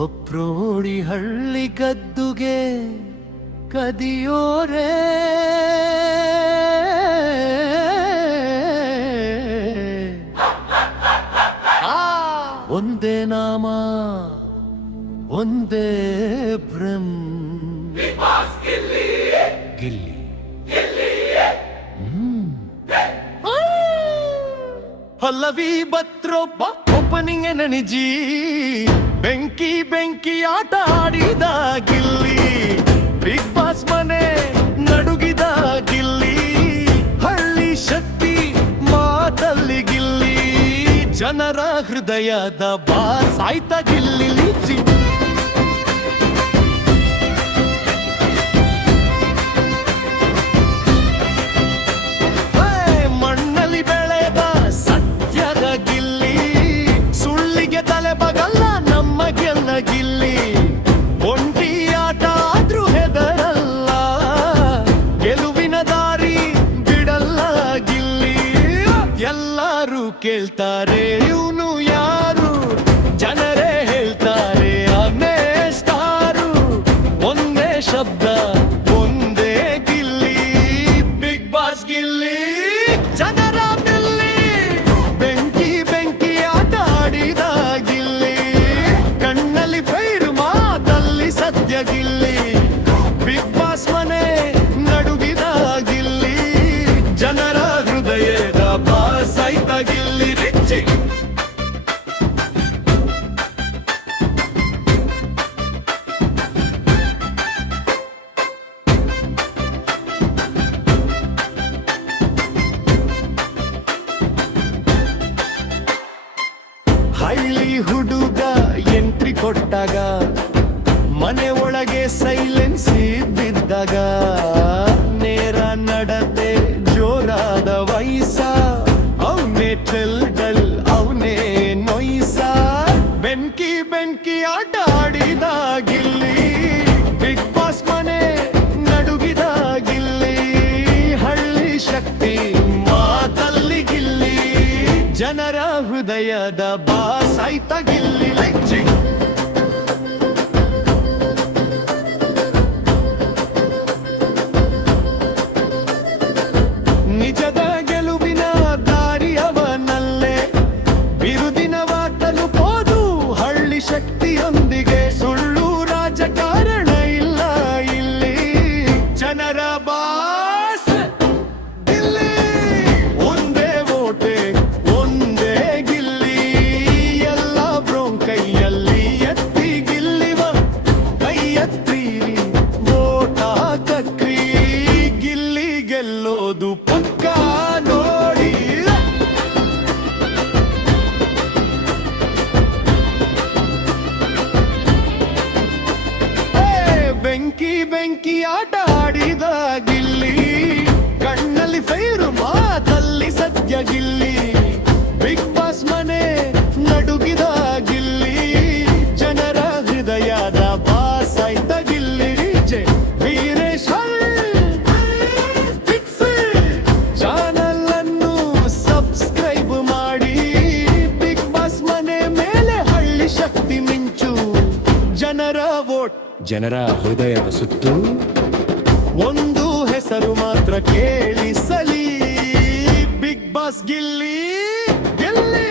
ಹೊಪ್ರೋಡಿ ಹಳ್ಳಿ ಗದ್ದುಗೆ ಕದಿಯೋರೆ ಒಂದೇ ನಾಮ ಒಂದೇ ಬ್ರಹ್ಮ ಗಿಲ್ಲಿ ಪಲ್ಲವಿ ಬತ್ರೊಬ್ಬ ಓಪನಿಂಗ್ ಎನರ್ಜಿ ಬೆಂಕಿ ಬೆಂಕಿ ಆಟ ಆಡಿದ ಗಿಲ್ಲಿ ಬಿಗ್ ಬಾಸ್ ಮನೆ ನಡುಗಿದ ಗಿಲ್ಲಿ ಹಳ್ಳಿ ಶಕ್ತಿ ಮಾತಲ್ಲಿ ಗಿಲ್ಲಿ ಜನರ ಹೃದಯದ ಬಾಸ್ ಆಯ್ತ ಗಿಲ್ಲಿ ಲಿಚ್ಚಿ ಮಣ್ಣಲ್ಲಿ ಬೆಳೆದ ಸತ್ಯದ ಗಿಲ್ಲಿ ಸುಳ್ಳಿಗೆ ತಲೆ ಬಗಲ್ಲ ನಮ್ಮ ಗೆಲ್ಲ ಗಿಲ್ಲಿ ಒಂಟಿ ಆಟ ಆದ್ರೂ ಹೆದರಲ್ಲ ಗೆಲುವಿನ ದಾರಿ ಬಿಡಲ್ಲ ಗಿಲ್ಲಿ ಎಲ್ಲರೂ ಕೇಳ್ತಾರೆ ಇವನು ಯಾರು ಜನರೇ ಹೇಳ್ತಾರೆ ಅವನೇ ಸ್ಟಾರು ಒಂದೇ ಶಬ್ದ ಒಂದೇ ಗಿಲ್ಲಿ ಬಿಗ್ ಬಾಸ್ ಗಿಲ್ಲಿ ಜನರ ಗಿಲ್ಲಿ ಬೆಂಕಿ ಬೆಂಕಿ ಆಟ ಆಡಿದ ಗಿಲ್ಲಿ ಕಣ್ಣಲ್ಲಿ ಫೈರು ಮಾತಲ್ಲಿ ಸತ್ಯ ಗಿಲ್ಲಿ ಬಿಗ್ ಬಾಸ್ ಮನೆ ನಡುಗಿದ ಗಿಲ್ಲಿ ಜನರ ಹೃದಯದ ಬಾಸ್ ಆಯ್ತ ಗಿಲ್ಲಿ ರಿಚ್ಚಿ ಹಳ್ಳಿ ಹುಡುಗ ಎಂಟ್ರಿ ಕೊಟ್ಟಾಗ ಮನೆ ಒಳಗೆ ಸೈಲೆನ್ಸ್ ಬಿದ್ದಾಗ ನೇರ ನಡತೆ ಜೋರಾದ ವಯಸ್ಸ ಅವನೇ ಟೆಲ್ಡಲ್ ಅವನೇ ನೊಯ್ಸ ಬೆಂಕಿ ಬೆಂಕಿ ಆಟ ಆಡಿದ ಗಿಲ್ಲಿ ಬಿಗ್ ಬಾಸ್ ಮನೆ ನಡುಗಿದ ಗಿಲ್ಲಿ ಹಳ್ಳಿ ಶಕ್ತಿ ಮಾತಲ್ಲಿ ಗಿಲ್ಲಿ ಜನರ ಹೃದಯದ ಬಾಸ್ ಆಯ್ತ ಗಿಲ್ಲಿ ಲೆಚ್ಚಿ ನಿಜದ ಗೆಲುವಿನ ದಾರಿಯವನಲ್ಲೇ ಬಿರುದಿನವ ತಲುಪೋದು ಹಳ್ಳಿ ಶಕ್ತಿಯೊಂದಿಗೆ ಸುಳ್ಳು ರಾಜಕಾರಣ ಇಲ್ಲ ಇಲ್ಲಿ ಜನರ ಬಾಸ್ ಗಿಲ್ಲಿ ಒಂದೇ ಓಟೆ ಒಂದೇ ಗಿಲ್ಲಿ ಎಲ್ಲ ಬ್ರೋಂ ಕೈಯಲ್ಲಿ ಎತ್ತಿ ಗಿಲ್ಲಿವ ಕೈ ಎತ್ತೀರಿ ಓಟ ಕಕ್ರಿ ಗಿಲ್ಲಿ ಗೆಲ್ಲೋದು ಪಕ್ಕ ನೋಡಿ ಬೆಂಕಿ ಬೆಂಕಿ ಆಟ ಆಡಿದ ಗಿಲ್ಲಿ ಕಣ್ಣಲ್ಲಿ ಫೈರು ಮಾತಲ್ಲಿ ಸತ್ಯ ಗಿಲ್ಲಿ ಬಿಗ್ ಬಾಸ್ ಮನೆ ನಡುಗಿದ ಗಿಲ್ಲಿ ಜನರ ಹೃದಯದ ಬಾಸ್ ಆಯ್ತ ಗಿಲ್ಲಿ ಜೆ ವೀರೇಶ್ವರ್ ಚಾನಲ್ ಅನ್ನು ಸಬ್ಸ್ಕ್ರೈಬ್ ಮಾಡಿ ಬಿಗ್ ಬಾಸ್ ಮನೆ ಮೇಲೆ ಹಳ್ಳಿ ಶಕ್ತಿ ಮಿಂಚು ಜನರ ವೋಟ್ ಜನರ ಹೃದಯದ ಸುತ್ತು ಒಂದು ಹೆಸರು ಮಾತ್ರ ಕೇಳಿಸಲಿ ಬಿಗ್ ಬಾಸ್ ಗಿಲ್ಲಿ ಗಿಲ್ಲಿ